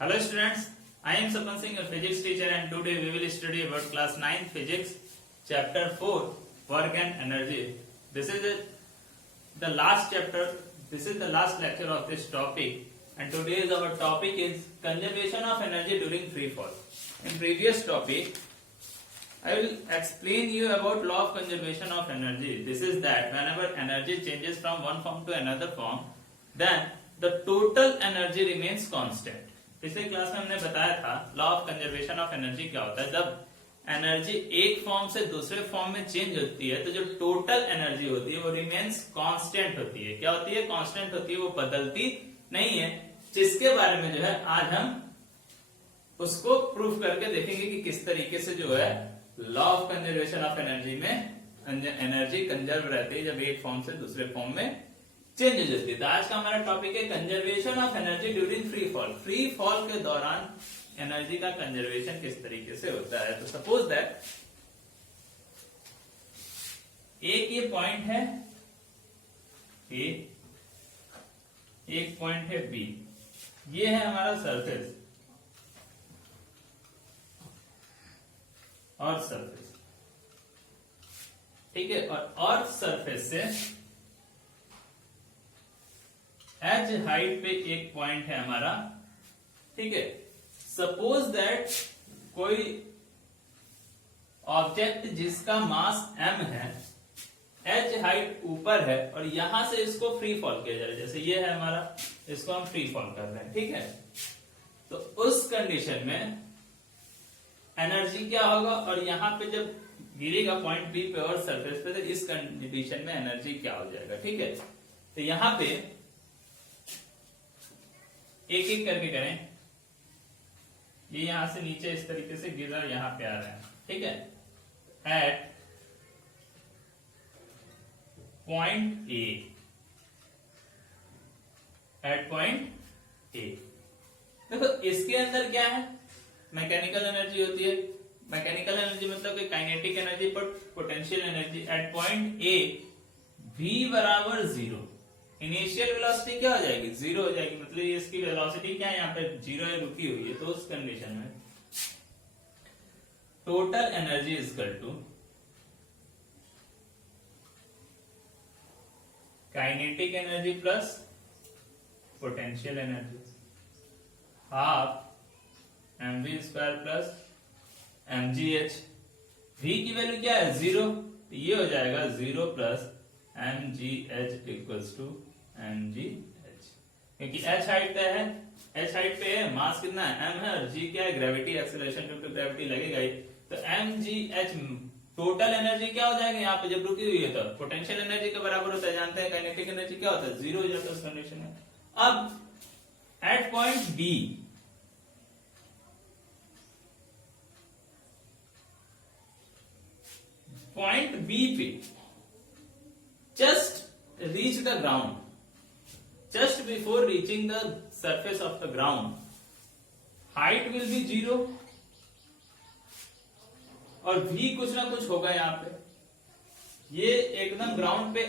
Hello students, I am Sapan Singh, your physics teacher, and today we will study about class 9 physics chapter 4 work and energy. This is the last chapter, this is the last lecture of this topic, and today's our topic is conservation of energy during free fall. In previous topic I will explain you about law of conservation of energy. This is that whenever energy changes from one form to another form, then the total energy remains constant. पिछले class में हमने बताया था law of conservation of energy क्या होता है। जब energy एक फॉर्म से दूसरे फॉर्म में चेंज होती है तो जो टोटल एनर्जी होती है वो रिमेन्स कांस्टेंट होती है। क्या होती है? कांस्टेंट होती है, वो बदलती नहीं है। जिसके बारे में जो है आज हम उसको प्रूफ करके देखेंगे कि किस तरीके से जो है law of conservation of energy में एनर्जी कंजर्व रहती है जब एक फॉर्म से दूसरे फॉर्म में चेंज हो जाती है। तो आज का हमारा टॉपिक है conservation of energy during free fall. Free fall के दौरान एनर्जी का कंजर्वेशन किस तरीके से होता है। तो सपोज दैट एक ये पॉइंट है ए, एक पॉइंट है बी, ये है हमारा सरफेस और सरफेस, ठीक है। और सरफेस से एच हाइट पे एक पॉइंट है हमारा, ठीक है। सपोज दैट कोई ऑब्जेक्ट जिसका मास m है, एच हाइट ऊपर है और यहां से इसको फ्री फॉल किया जा रहा है। जैसे ये है हमारा, इसको हम फ्री फॉल कर रहे हैं, ठीक है। तो उस कंडीशन में एनर्जी क्या होगा, और यहां पे जब गिरेगा पॉइंट बी पे और सरफेस पे, तो इस कंडीशन में एनर्जी क्या हो जाएगा, ठीक है। तो यहां पे एक एक करके करें। ये यहां से नीचे इस तरीके से गिर रहा है, यहां पे आ रहा है, ठीक है। At point A, at point A, देखो इसके अंदर क्या है, मैकेनिकल एनर्जी होती है। मैकेनिकल एनर्जी मतलब कि काइनेटिक एनर्जी पर potential energy. At point A v बराबर 0, इनिशियल वेलोसिटी क्या हो जाएगी? 0 हो जाएगी। मतलब ये इसकी वेलोसिटी क्या है, यहाँ पे 0 है, रुकी हुई है। तो उस कंडीशन में total energy is equal to kinetic energy plus potential energy, half mv square plus mgh। v की वैल्यू क्या है? 0। तो ये हो जाएगा 0 plus mgh equals to mgh, क्योंकि h हाइट पे है, h हाइट पे है, मास कितना है? m है, और g क्या है? Gravity, acceleration due to gravity लगेगा ही। तो mgh टोटल एनर्जी क्या हो जाएगी यहाँ पे जब रुकी हुई है? तो पोटेंशियल एनर्जी के बराबर होता है। जानते हैं काइनेटिक एनर्जी क्या होता है? 0 हो जाता है उस कंडीशन में। अब at point B, point B पे just reach the ground, just before reaching the surface of the ground, height will be 0 और v कुछ ना कुछ होगा यहाँ पे। ये एकदम ग्राउंड पे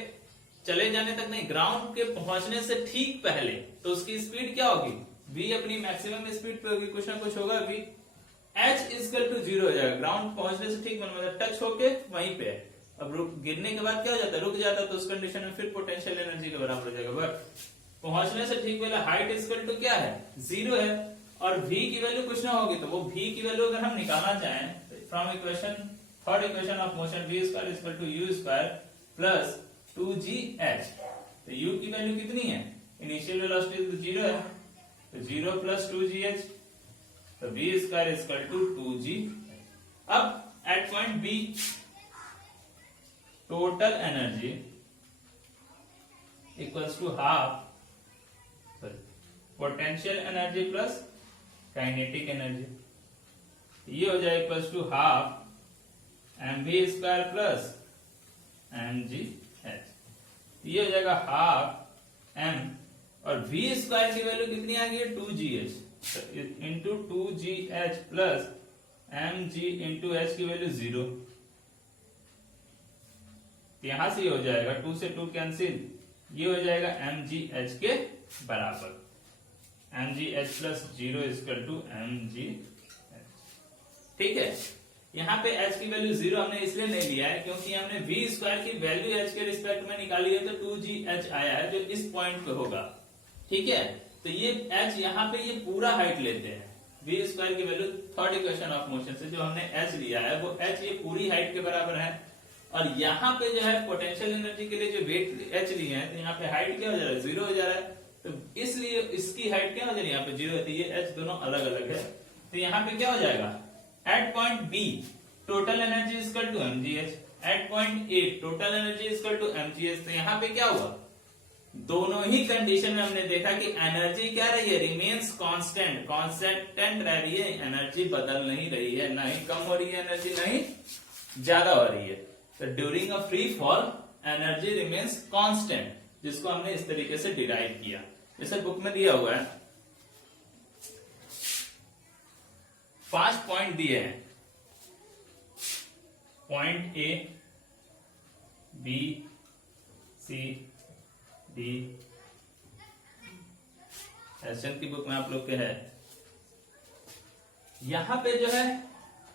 चले जाने तक नहीं, ग्राउंड के पहुंचने से ठीक पहले तो उसकी स्पीड क्या होगी? v अपनी मैक्सिमम स्पीड पे होगी, कुछ ना कुछ होगा v। h इक्वल टू 0 हो जाएगा। ग्राउंड पहुंचने से ठीक मतलब टच होके वहीं पे है। अब गिरने के बाद क्या हो जाता है? रुक जाता है। तो उस कंडीशन में फिर पोटेंशियल एनर्जी के बराबर हो जाएगा। बट पहुंचने से ठीक पहले हाइट इक्वल टू क्या है? 0 है, और v की वैल्यू कुछ ना होगी। तो वो v की वैल्यू अगर हम निकालना चाहें from equation, third equation of motion, v square equal to u square plus 2gh। तो u की वैल्यू कितनी है? इनिशियल वेलोसिटी तो 0 है, तो 0 प्लस 2gh, तो v square equal to 2g। अब at point b total energy equals to half potential energy plus kinetic energy. ये हो जाए equals to half mv square plus mgh। ये हो जाएगा हाफ m, और v स्क्वायर की वैल्यू कितनी आ गई है? 2gh into 2gh plus mg into h की वैल्यू 0। यहां से ये हो जाएगा 2 से 2 कैंसिल, ये हो जाएगा mgh के बराबर। mgh plus 0 equal to mg। ठीक है, यहाँ पे h की वैल्यू 0 हमने इसलिए नहीं लिया है क्योंकि हमने v स्क्वायर की वैल्यू h के रिस्पेक्ट में निकाली है, तो 2gh आया है जो इस पॉइंट पे होगा। ठीक है, तो ये h यहाँ पे ये पूरा हाइट लेते हैं, v स्क्वायर की value third equation of motion से जो हमने h लिया है वो h ये पूरी हाइट के बराबर है, और यहाँ पे जो है पोटेंशियल एनर्जी के लिए जो वेट h लिए हैं, तो यहाँ पे हाइट क्या हो जा रहा है, 0 हो जा रहा है, तो इसलिए इसकी हाइट क्या हो जा रही है, यहाँ पे 0 होती है, h दोनों अलग अलग है, तो यहाँ पे क्या हो जाएगा, at point B total energy equal to mgh, at point A total energy equal to mgh। तो यहाँ पे क्या हुआ, दोनों ही कंडीशन में हमने देखा कि एनर्जी क्या रही है, रिमेन्स कांस्टेंट, कांस्टेंट रह रही है, एनर्जी बदल नहीं रही है, ना ही कम हो रही है एनर्जी, ना ही ज्यादा हो रही है। तो during a free fall energy remains constant, जिसको हमने इस तरीके से डिराइव किया, जैसे बुक में दिया हुआ है। 5 पॉइंट दिए हैं, point A, B, C, D, SN की बुक में आप लोग के है। यहां पे जो है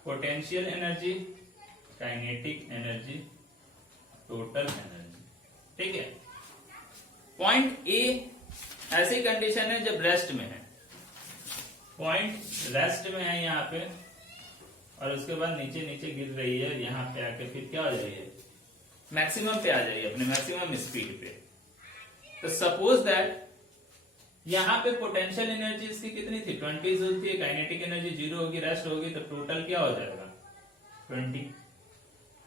potential energy, kinetic energy, total energy. ठीक है, पॉइंट ए ऐसी कंडीशन है जब रेस्ट में है, पॉइंट रेस्ट में है यहाँ पे, और उसके बाद नीचे नीचे गिर रही है, यहाँ पे आके फिर क्या हो जाइए, मैक्सिमम पे आ जाइए, अपने मैक्सिमम स्पीड पे। तो सपोज दैट यहाँ पे पोटेंशियल एनर्जी इसकी कितनी थी, 20 जूल थी, काइनेटिक एनर्जी 0 होगी, रेस्ट होगी, तो टोटल क्या हो जाएगा 20।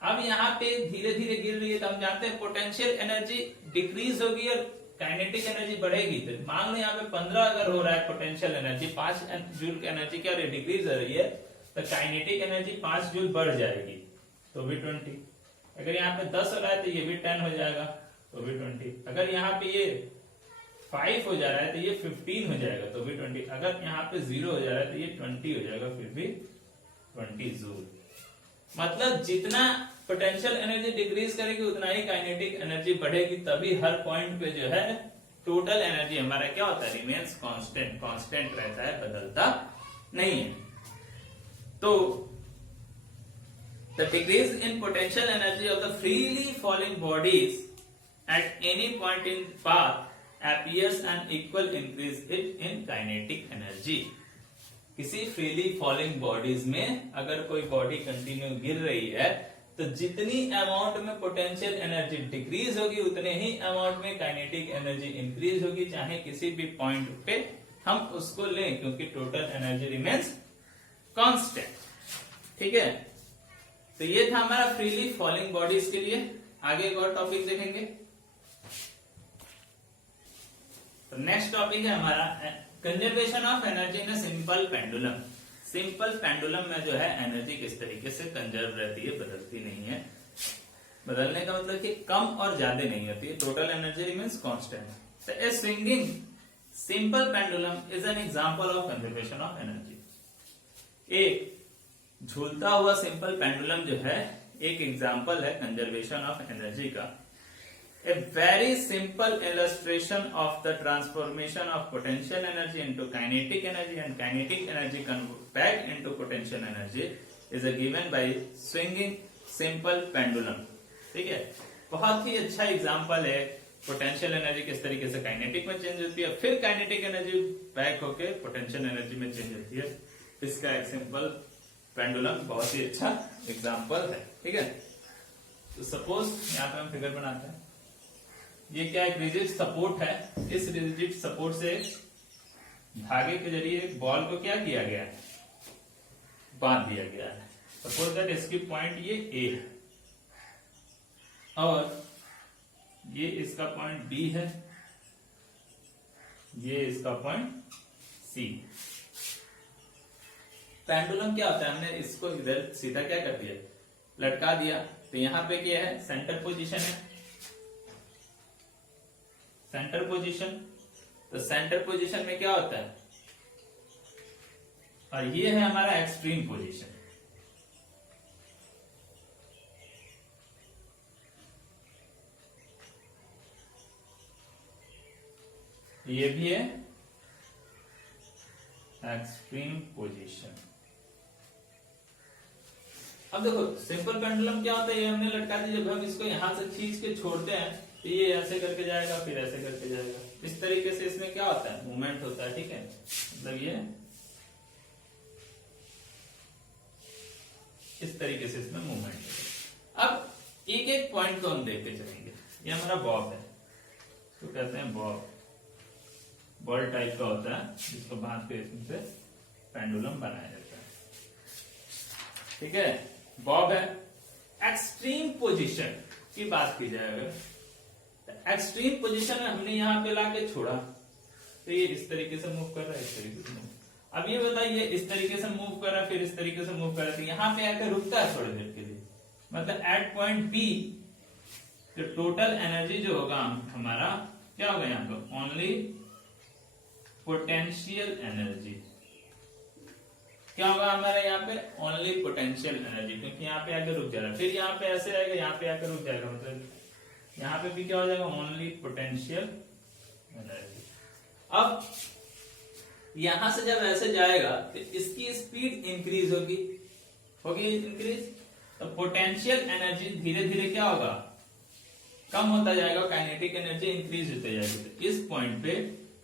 अब यहाँ पे धीरे धीरे गिर रही है, तो हम जानते हैं पोटेंशियल एनर्जी डिक्रीज होगी और काइनेटिक एनर्जी बढ़ेगी। तो मान लो यहाँ पे 15 अगर हो रहा है पोटेंशियल एनर्जी, 5 जूल की एनर्जी क्या डिक्रीज हो रही है, तो काइनेटिक एनर्जी 5 जूल बढ़ जाएगी, तो भी 20। अगर यहाँ पे 10 हो रहा है तो ये भी 10 हो जाएगा, तो भी 20। अगर यहाँ पे ये 5 हो जा रहा है तो ये 15 हो जाएगा, तो भी 20। अगर यहाँ पे 0 हो जा रहा है तो ये 20 हो जाएगा, फिर भी 20 जूल। मतलब जितना पोटेंशियल एनर्जी डिक्रीज करेगी उतना ही काइनेटिक एनर्जी बढ़ेगी, तभी हर पॉइंट पे जो है टोटल एनर्जी हमारा क्या होता है, रिमेन्स कांस्टेंट, कांस्टेंट रहता है, बदलता नहीं है। तो the decrease in potential energy of the freely falling bodies at any point in path appears an equal increase in kinetic energy। किसी फ्रीली फॉलिंग बॉडीज में अगर कोई बॉडी कंटिन्यू गिर रही है, तो जितनी अमाउंट में पोटेंशियल एनर्जी डिक्रीज होगी उतने ही अमाउंट में काइनेटिक एनर्जी इंक्रीज होगी, चाहे किसी भी पॉइंट पे हम उसको लें, क्योंकि टोटल एनर्जी रिमेन्स कांस्टेंट। ठीक है, तो ये था हमारा फ्रीली फॉलिंग बॉडीज के लिए। आगे एक और टॉपिक देखेंगे। तो नेक्स्ट टॉपिक है हमारा conservation of energy in simple pendulum. Simple pendulum में जो है एनर्जी किस तरीके से कंजर्व रहती है, बदलती नहीं है। बदलने का मतलब कि कम और ज्यादा नहीं होती है, total energy remains constant. So a swinging simple pendulum is an example of conservation of energy। एक झूलता हुआ सिंपल पेंडुलम जो है एक एग्जाम्पल है कंजर्वेशन ऑफ एनर्जी का। A very simple illustration of the transformation of potential energy into kinetic energy and kinetic energy back into potential energy is a given by swinging simple pendulum। ठीक है, बहुत ही अच्छा example है potential energy किस तरीके से kinetic में change होती है, फिर काइनेटिक एनर्जी बैक होके पोटेंशियल एनर्जी में चेंज होती है। इसका एक सिंपल पेंडुलम बहुत ही अच्छा एग्जाम्पल है। ठीक है, तो सपोज यहाँ पे हम फिगर बनाते हैं। ये क्या एक रिजिड सपोर्ट है, इस रिजिड सपोर्ट से धागे के जरिए बॉल को क्या किया गया है, बांध दिया गया है। सपोज दैट इसकी पॉइंट ये ए है और ये इसका पॉइंट बी है, ये इसका पॉइंट सी। पेंडुलम क्या होता है, हमने इसको इधर सीधा क्या कर दिया, लटका दिया। तो यहां पे क्या है, सेंटर पोजीशन है, सेंटर पोजीशन। तो सेंटर पोजीशन में क्या होता है, और ये है हमारा एक्सट्रीम पोजीशन। ये भी है एक्सट्रीम पोजीशन। अब देखो सिंपल पेंडुलम क्या होता है, ये हमने लटका दी, जब हम इसको यहां से खींच के छोड़ते हैं तो ये ऐसे करके जाएगा, फिर ऐसे करके जाएगा। इस तरीके से इसमें क्या होता है, मूवमेंट होता है, ठीक है। मतलब ये इस तरीके से इसमें मूवमेंट होता है। अब एक एक पॉइंट को हम देखते चलेंगे। ये हमारा बॉब है, तो कहते हैं बॉब, बॉल टाइप का होता है जिसको बांध के इसमें से पेंडुलम बनाया जाता है, ठीक है। बॉब है। एक्सट्रीम पोजीशन की बात की जाए, एक्सट्रीम पोजीशन में हमने यहां पे लाके छोड़ा तो ये इस तरीके से मूव कर रहा है, इस तरीके से मूव। अब ये बताइए इस तरीके से मूव कर रहा है, फिर इस तरीके से मूव कर रहा है, तो यहां पे आकर रुकता है थोड़ी देर के लिए। मतलब एट पॉइंट बी तो टोटल एनर्जी जो होगा हमारा क्या होगा यहाँ पे, ओनली पोटेंशियल एनर्जी। क्या होगा हमारे यहाँ पे, ओनली पोटेंशियल एनर्जी, क्योंकि यहाँ पे आकर रुक जा रहा है। फिर यहाँ पे ऐसे आएगा, यहाँ पे आकर रुक जाएगा, मतलब यहाँ पे भी क्या हो जाएगा, ओनली पोटेंशियल एनर्जी। अब यहां से जब ऐसे जाएगा तो इसकी स्पीड इंक्रीज होगी इंक्रीज, तो पोटेंशियल एनर्जी धीरे धीरे क्या होगा, कम होता जाएगा, काइनेटिक एनर्जी इंक्रीज होती जाएगी। तो इस पॉइंट पे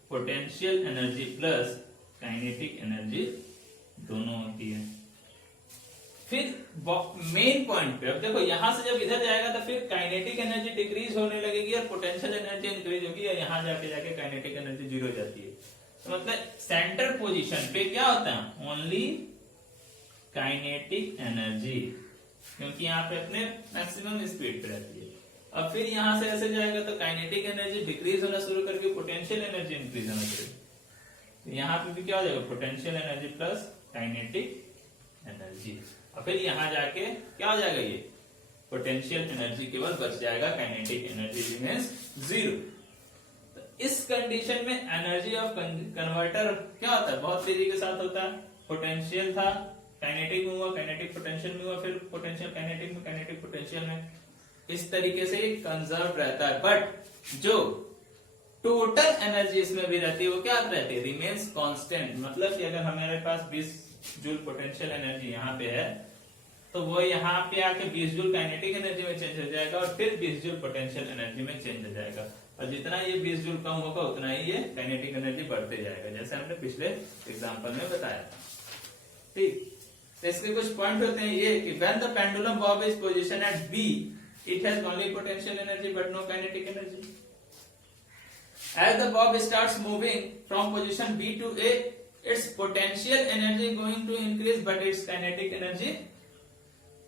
potential energy plus kinetic energy दोनों होती है। फिर मेन पॉइंट पे अब देखो यहां से जब इधर जाएगा तो फिर काइनेटिक एनर्जी डिक्रीज होने लगेगी और पोटेंशियल एनर्जी इंक्रीज होगी, और यहां जाके काइनेटिक एनर्जी जीरो हो जाती है। तो मतलब सेंटर पोजीशन पे क्या होता है, ओनली काइनेटिक एनर्जी, क्योंकि यहाँ पे अपने मैक्सिमम स्पीड पे रहती है। अब फिर यहां से ऐसे जाएगा तो काइनेटिक एनर्जी डिक्रीज होना शुरू करके पोटेंशियल एनर्जी इंक्रीज होना शुरू। तो यहाँ पे भी क्या हो जाएगा, potential energy plus kinetic energy. और फिर यहां जाके क्या हो जाएगा, ये पोटेंशियल एनर्जी केवल बच जाएगा, काइनेटिक एनर्जी रिमेन्स जीरो। तो इस कंडीशन में एनर्जी ऑफ कन्वर्टर क्या होता है, बहुत तेजी के साथ होता है। पोटेंशियल था, काइनेटिक में हुआ, काइनेटिक पोटेंशियल में हुआ, फिर पोटेंशियल काइनेटिक में, काइनेटिक पोटेंशियल में, इस तरीके से कंजर्व रहता है। बट जो टोटल एनर्जी इसमें भी रहती है वो क्या रहती है, रिमेन्स कांस्टेंट। मतलब कि अगर हमारे पास 20 जूल पोटेंशियल एनर्जी यहाँ पे है तो वो यहाँ पे आके 20 जूल काइनेटिक एनर्जी में चेंज हो जाएगा और फिर 20 जूल पोटेंशियल एनर्जी में चेंज हो जाएगा। और जितना ये 20 जूल कम होगा उतना ही ये काइनेटिक एनर्जी बढ़ते जाएगा, जैसे हमने पिछले एग्जांपल में बताया था, ठीक। तो इसके कुछ पॉइंट होते हैं ये कि when the pendulum bob is position at B it has only potential energy but no kinetic energy. As the bob starts moving from position B to A, its potential energy going to increase, but its kinetic energy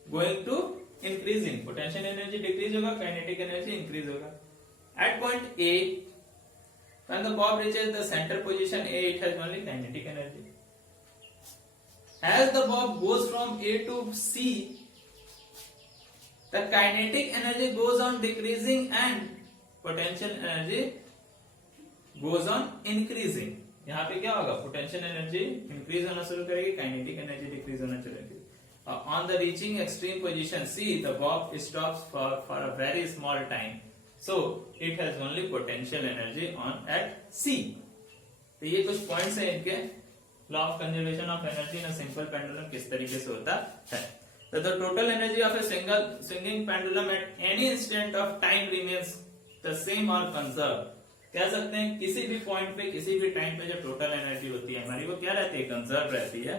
going to increasing. Potential energy decrease होगा, kinetic energy increase होगा. At point A, when the bob reaches the center position A, it has only kinetic energy. As the bob goes from A to C, the kinetic energy goes on decreasing and potential energy goes on increasing. यहाँ पे क्या होगा, potential energy increase होना शुरू करेगी, kinetic energy decrease होना शुरू करेगी। On the reaching extreme position C, the bob stops for a very small time, so it has only potential energy on at C. तो ये कुछ पॉइंट्स हैं इनके। Law of conservation of energy in a simple pendulum किस तरीके से होता है। तो the total energy of a single swinging pendulum at any instant of time remains the same or conserved. कह सकते हैं किसी भी पॉइंट पे किसी भी टाइम पे जो टोटल एनर्जी होती है हमारी वो क्या रहती है, कंजर्व रहती है।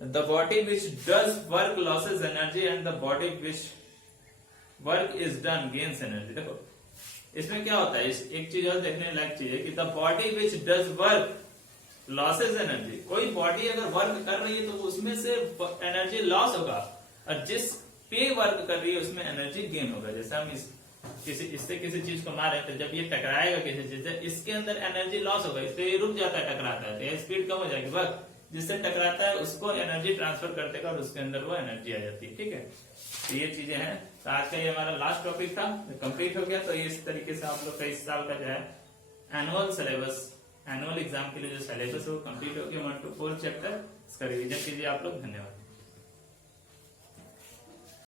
The body which does work losses energy and the body which work is done gains energy. देखो इसमें क्या होता है, एक चीज और देखने लायक चीज है कि the body which does work losses energy. कोई बॉडी अगर वर्क कर रही है तो उसमें से एनर्जी लॉस होगा, और जिस पे वर्क कर रही है उसमें एनर्जी गेन होगा। जैसे हम इससे किसी चीज को मारे तो जब ये टकराएगा किसी चीज से, इसके अंदर एनर्जी लॉस होगा, इससे ये रुक जाता है, टकराता है, तो स्पीड कम हो जाएगी। बस जिससे टकराता है उसको एनर्जी ट्रांसफर कर देगा और उसके अंदर वो एनर्जी आ जाती है, ठीक है। तो ये चीजें हैं। तो आज का ये हमारा लास्ट टॉपिक था, कंप्लीट हो गया। तो इस तरीके से आप लोग का इस साल का जो है एनुअल सिलेबस, एनुअल एग्जाम के लिए जो सिलेबस है वो कंप्लीट हो गया। 1 to 4 चैप्टर, इसका रिविजन कीजिए आप लोग। धन्यवाद।